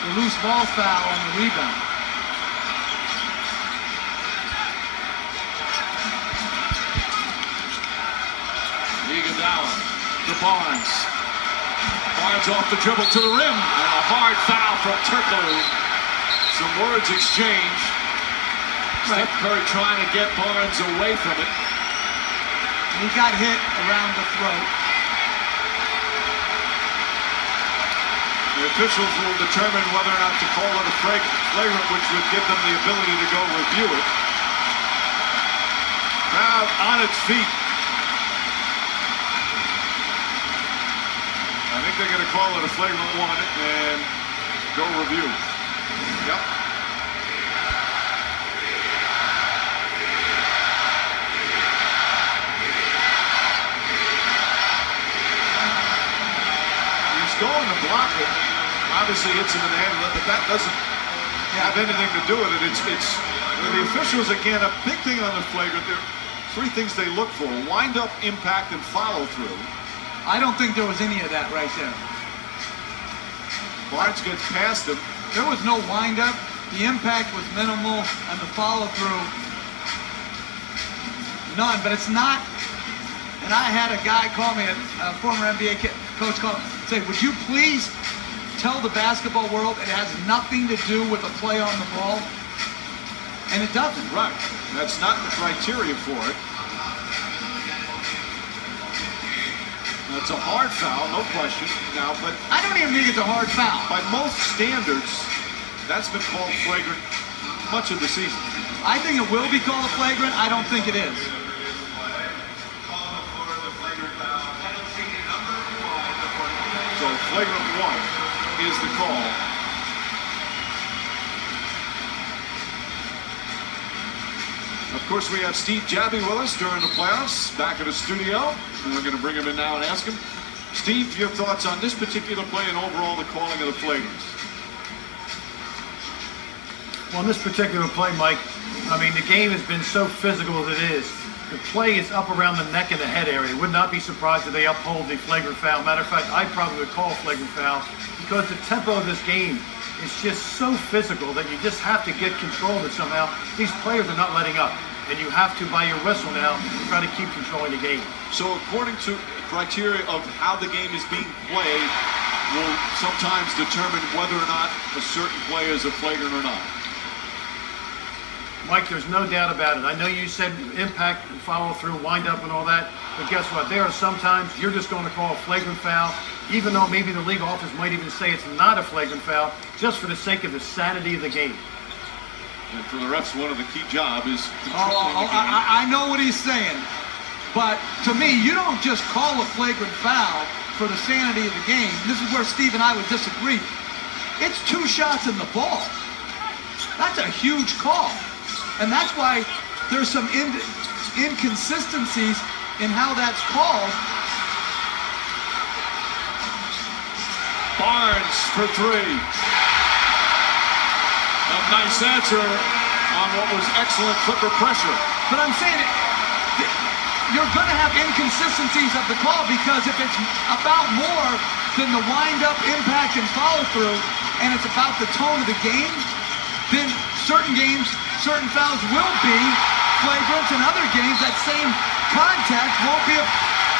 the loose ball foul on the rebound. Iguodala to Barnes. Barnes off the dribble to the rim. And a hard foul from Turkoglu. Some words exchanged. Right. Steph Curry trying to get Barnes away from it. He got hit around the throat. The officials will determine whether or not to call it a flagrant, which would give them the ability to go review it. Crowd on its feet. I think they're going to call it a flagrant one and go review. Yep. He's going to block it. Obviously hits him in the head, but that doesn't have anything to do with it. It's the officials, again, a big thing on the flagrant. There are three things they look for: wind up, impact, and follow through. I don't think there was any of that right there. Barnes gets past him. There was no wind-up. The impact was minimal, and the follow-through, none. But it's not. And I had a guy call me, a former NBA coach, call me, say, "Would you please tell the basketball world it has nothing to do with a play on the ball?" And it doesn't. Right. That's not the criteria for it. It's a hard foul, no question. Now, but I don't even think it's a hard foul. By most standards, that's been called flagrant much of the season. I think it will be called a flagrant. I don't think it is. So flagrant one is the call. Of course, we have Steve Javie with us during the playoffs, back at the studio. And we're going to bring him in now and ask him. Steve, your thoughts on this particular play and overall the calling of the flagrants? Well, on this particular play, Mike, I mean, the game has been so physical as it is. The play is up around the neck and the head area. Would not be surprised if they uphold the flagrant foul. Matter of fact, I probably would call a flagrant foul because the tempo of this game is just so physical that you just have to get control of it somehow. These players are not letting up, and you have to, by your whistle now, try to keep controlling the game. So according to criteria of how the game is being played, will sometimes determine whether or not a certain play is a flagrant or not. Mike, there's no doubt about it. I know you said impact, follow through, wind up and all that, but guess what? There are sometimes you're just going to call a flagrant foul, even though maybe the league office might even say it's not a flagrant foul, just for the sake of the sanity of the game. And for the refs, one of the key jobs is controlling the game. I know what he's saying, but to me, you don't just call a flagrant foul for the sanity of the game. This is where Steve and I would disagree. It's 2 shots in the ball. That's a huge call. And that's why there's some inconsistencies in how that's called. Barnes for 3. A nice answer on what was excellent Clipper pressure. But I'm saying you're going to have inconsistencies of the call, because if it's about more than the wind-up, impact, and follow-through, and it's about the tone of the game, then certain games, certain fouls will be flagrants, and other games, that same contact won't be a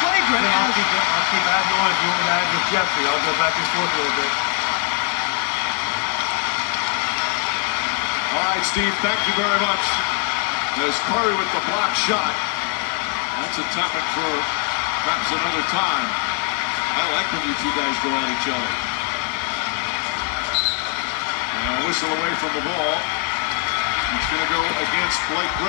flagrant. I'll keep adding on if you want me to add with Jeffrey. I'll go back and forth a little bit. All right, Steve, thank you very much. There's Curry with the block shot. That's a topic for perhaps another time. I like when you two guys go at each other. And a whistle away from the ball. It's going to go against Blake Griffin.